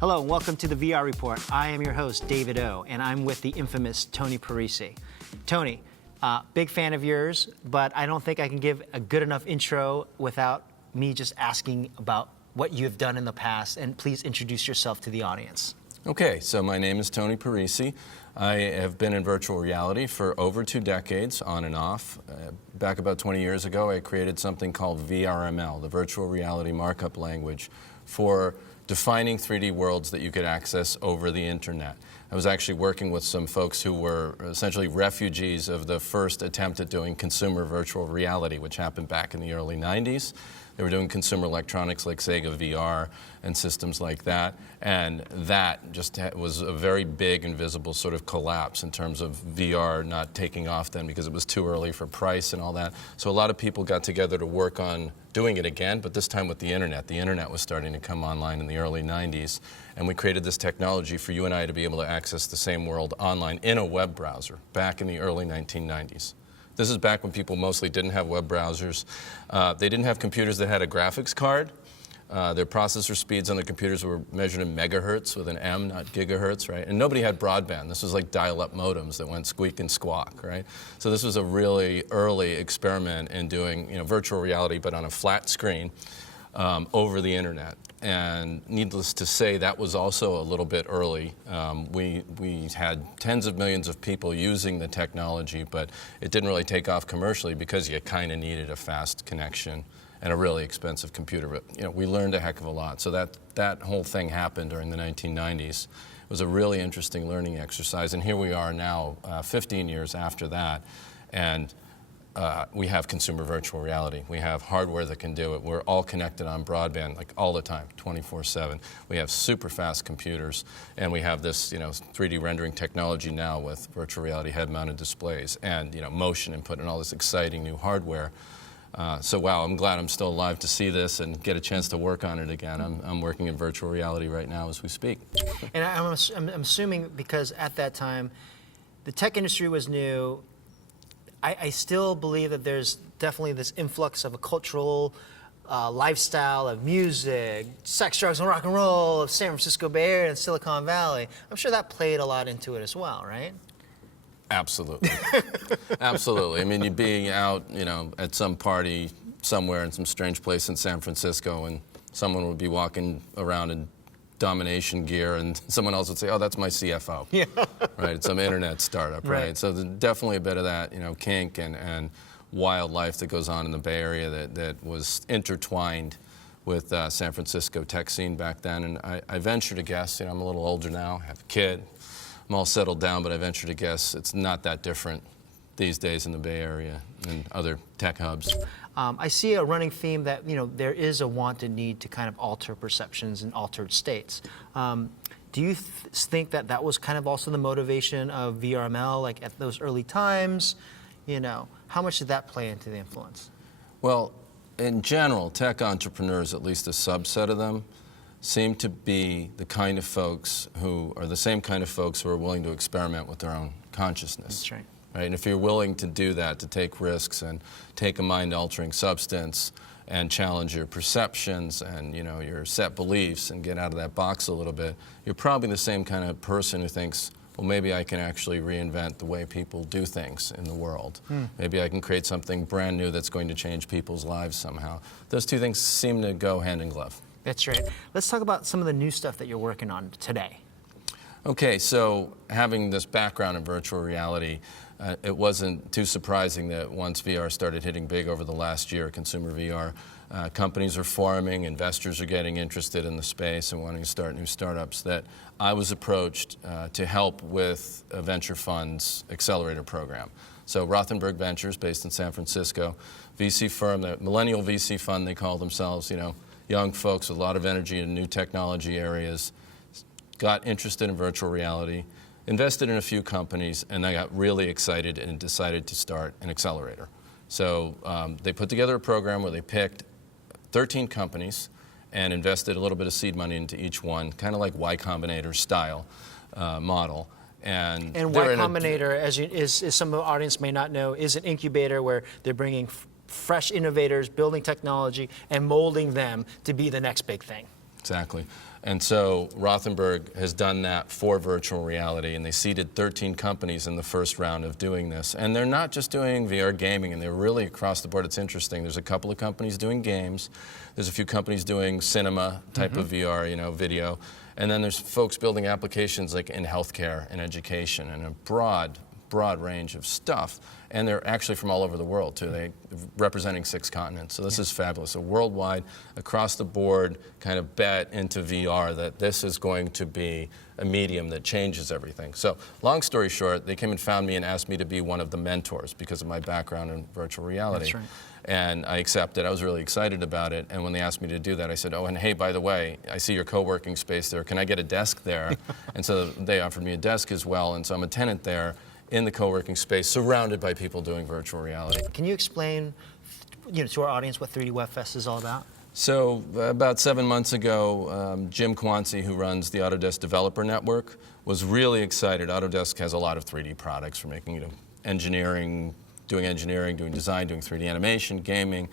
Hello and welcome to the VR Report. I am your host, David O, and I'm with the infamous Tony Parisi. Tony, big fan of yours, but I don't think I can give a good enough intro without me just asking about what you've done in the past, and please introduce yourself to the audience. Okay, so my name is Tony Parisi. I have been in virtual reality for over 2 decades, on and off. Back about 20 years ago, I created something called VRML, the Virtual Reality Markup Language, for defining 3D worlds that you could access over the internet. I was actually working with some folks who were essentially refugees of the first attempt at doing consumer virtual reality, which happened back in the early 90s. They were doing consumer electronics like Sega VR and systems like that, and that just was a very big and visible sort of collapse in terms of VR not taking off then because it was too early for price and all that. So a lot of people got together to work on doing it again, but this time with the internet. The internet was starting to come online in the early 90s, and we created this technology for you and I to be able to access the same world online in a web browser back in the early 1990s. This is back when people mostly didn't have web browsers. They didn't have computers that had a graphics card. Their processor speeds on the computers were measured in megahertz with an M, not gigahertz, right? And nobody had broadband. This was like dial-up modems that went squeak and squawk, right? So this was a really early experiment in doing, virtual reality, but on a flat screen over the internet. And needless to say, that was also a little bit early. We had tens of millions of people using the technology, but it didn't really take off commercially because you kind of needed a fast connection and a really expensive computer. But we learned a heck of a lot. So that whole thing happened during the 1990s. It was a really interesting learning exercise, and here we are now, 15 years after that, and we have consumer virtual reality. We have hardware that can do it. We're all connected on broadband, like all the time, 24/7. We have super fast computers, and we have this, 3D rendering technology now with virtual reality head-mounted displays and, motion input and all this exciting new hardware. So wow, I'm glad I'm still alive to see this and get a chance to work on it again. I'm working in virtual reality right now as we speak. And I'm assuming because at that time, the tech industry was new. I still believe that there's definitely this influx of a cultural lifestyle of music, sex, drugs, and rock and roll of San Francisco Bay Area and Silicon Valley. I'm sure that played a lot into it as well, right? Absolutely. Absolutely. I mean, you'd be out, at some party somewhere in some strange place in San Francisco, and someone would be walking around in domination gear, and someone else would say, oh, that's my CFO. Yeah. Right, it's some internet startup, right? So there's definitely a bit of that, kink and wildlife that goes on in the Bay Area that was intertwined with San Francisco tech scene back then. And I venture to guess, I'm a little older now, I have a kid, I'm all settled down, but I venture to guess it's not that different these days in the Bay Area and other tech hubs. I see a running theme that there is a wanted need to kind of alter perceptions in altered states. Do you think that that was kind of also the motivation of VRML, like at those early times? How much did that play into the influence? Well, in general, tech entrepreneurs, at least a subset of them, seem to be the kind of folks who are the same kind of folks who are willing to experiment with their own consciousness. That's right. Right? And if you're willing to do that, to take risks and take a mind-altering substance and challenge your perceptions and your set beliefs and get out of that box a little bit, you're probably the same kind of person who thinks, well, maybe I can actually reinvent the way people do things in the world. Maybe I can create something brand new that's going to change people's lives somehow. Those two things seem to go hand in glove. That's right. Let's talk about some of the new stuff that you're working on today. Okay, so having this background in virtual reality, it wasn't too surprising that once VR started hitting big over the last year, consumer VR, companies are forming, investors are getting interested in the space and wanting to start new startups, that I was approached to help with a venture fund's accelerator program. So Rothenberg Ventures, based in San Francisco, VC firm, the millennial VC fund they call themselves, young folks with a lot of energy in new technology areas, got interested in virtual reality, invested in a few companies, and they got really excited and decided to start an accelerator. So they put together a program where they picked 13 companies and invested a little bit of seed money into each one, kind of like Y Combinator style model. And Y Combinator, as some of the audience may not know, is an incubator where they're bringing fresh innovators, building technology, and molding them to be the next big thing. Exactly. And so Rothenberg has done that for virtual reality, and they seeded 13 companies in the first round of doing this. And they're not just doing VR gaming, and they're really across the board. It's interesting. There's a couple of companies doing games. There's a few companies doing cinema type of VR, video. And then there's folks building applications like in healthcare and education and a broad range of stuff. And they're actually from all over the world, too. They're representing 6 continents. So this is fabulous. A worldwide, across the board kind of bet into VR that this is going to be a medium that changes everything. So long story short, they came and found me and asked me to be one of the mentors because of my background in virtual reality. That's right. And I accepted. I was really excited about it. And when they asked me to do that, I said, oh, and hey, by the way, I see your co-working space there. Can I get a desk there? And so they offered me a desk as well. And so I'm a tenant there in the co-working space, surrounded by people doing virtual reality. Can you explain to our audience what 3D Web Fest is all about? So about 7 months ago, Jim Kwanzi, who runs the Autodesk Developer Network, was really excited. Autodesk has a lot of 3D products for making engineering, doing design, doing 3D animation, gaming,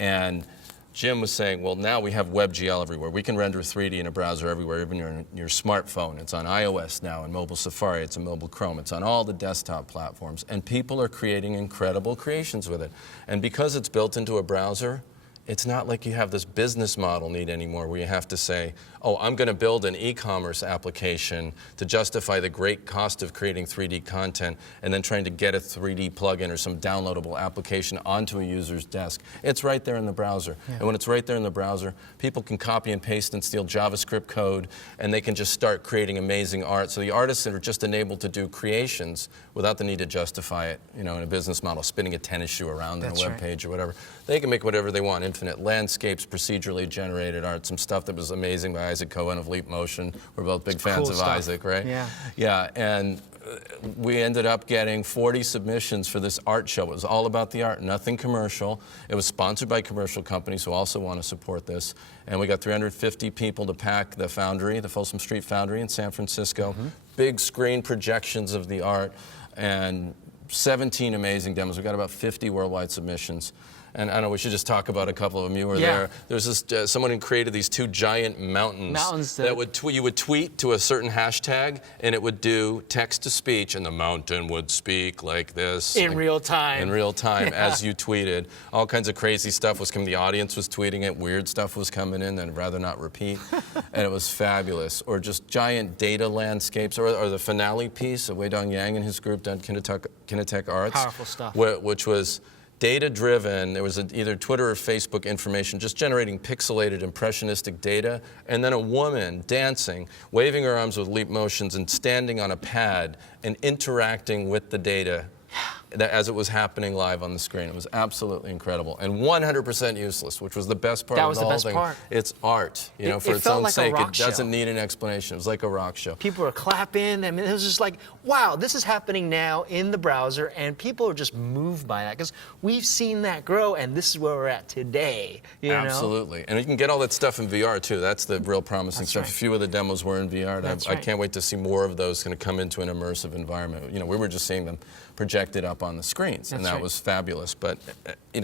and Jim was saying, well, now we have WebGL everywhere. We can render 3D in a browser everywhere, even your smartphone. It's on iOS now, and mobile Safari, it's on mobile Chrome. It's on all the desktop platforms, and people are creating incredible creations with it. And because it's built into a browser, it's not like you have this business model need anymore where you have to say, oh, I'm going to build an e-commerce application to justify the great cost of creating 3D content and then trying to get a 3D plugin or some downloadable application onto a user's desk. It's right there in the browser. Yeah. And when it's right there in the browser, people can copy and paste and steal JavaScript code, and they can just start creating amazing art. So the artists are just enabled to do creations without the need to justify it, in a business model, spinning a tennis shoe around on a web page or whatever. They can make whatever they want. Infinite landscapes, procedurally generated art, some stuff that was amazing by Isaac Cohen of Leap Motion. We're both big fans of Isaac, right? Yeah. Yeah, and we ended up getting 40 submissions for this art show. It was all about the art, nothing commercial. It was sponsored by commercial companies who also want to support this. And we got 350 people to pack the Foundry, the Folsom Street Foundry in San Francisco. Big screen projections of the art and 17 amazing demos. We got about 50 worldwide submissions. And I don't know, we should just talk about a couple of them. You were there. There's this someone who created these 2 giant mountains that you would tweet to a certain hashtag, and it would do text to speech, and the mountain would speak like this in real time. In real time, as you tweeted. All kinds of crazy stuff was coming. The audience was tweeting it. Weird stuff was coming in, and I'd rather not repeat. And it was fabulous. Or just giant data landscapes, or the finale piece of Wei Dong Yang and his group done Kinetech Arts. Powerful stuff. Which was data-driven. There was either Twitter or Facebook information just generating pixelated, impressionistic data, and then a woman dancing, waving her arms with leap motions and standing on a pad and interacting with the data as it was happening live on the screen. It was absolutely incredible and 100% useless, which was the best part of the whole thing. Part. It's art, for its own sake. It doesn't need an explanation. It was like a rock show. People were clapping. I mean, it was just like, wow, this is happening now in the browser, and people are just moved by that because we've seen that grow, and this is where we're at today. Absolutely, and you can get all that stuff in VR too. That's the real promising stuff. A few of the demos were in VR. I can't wait to see more of those going to come into an immersive environment. We were just seeing them projected up on the screens, and that was fabulous. But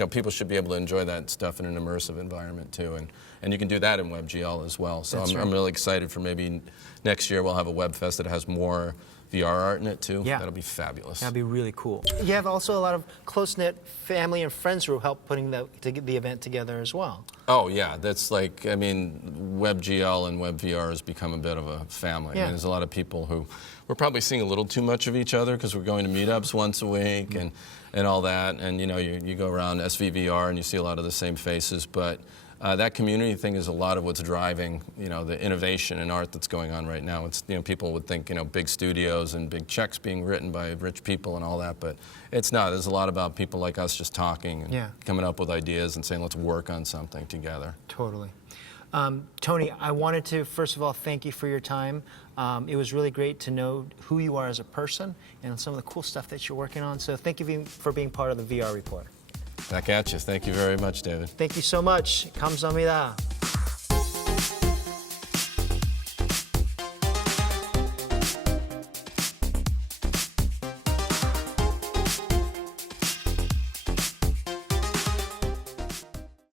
people should be able to enjoy that stuff in an immersive environment too, and you can do that in WebGL as well. So I'm really excited for maybe next year we'll have a Web Fest that has more VR art in it too. Yeah. That'll be fabulous. That'll be really cool. You have also a lot of close-knit family and friends who help putting the event together as well. Oh yeah, that's like, WebGL and WebVR has become a bit of a family. Yeah. There's a lot of people who we're probably seeing a little too much of each other because we're going to meetups once a week and all that. And you go around SVVR and you see a lot of the same faces, but that community thing is a lot of what's driving, the innovation in art that's going on right now. It's, people would think, big studios and big checks being written by rich people and all that, but it's not. There's a lot about people like us just talking and coming up with ideas and saying, let's work on something together. Totally. Tony, I wanted to, first of all, thank you for your time. It was really great to know who you are as a person and some of the cool stuff that you're working on. So thank you for being part of the VR Report. Back at you. Thank you very much, David. Thank you so much. 감사합니다.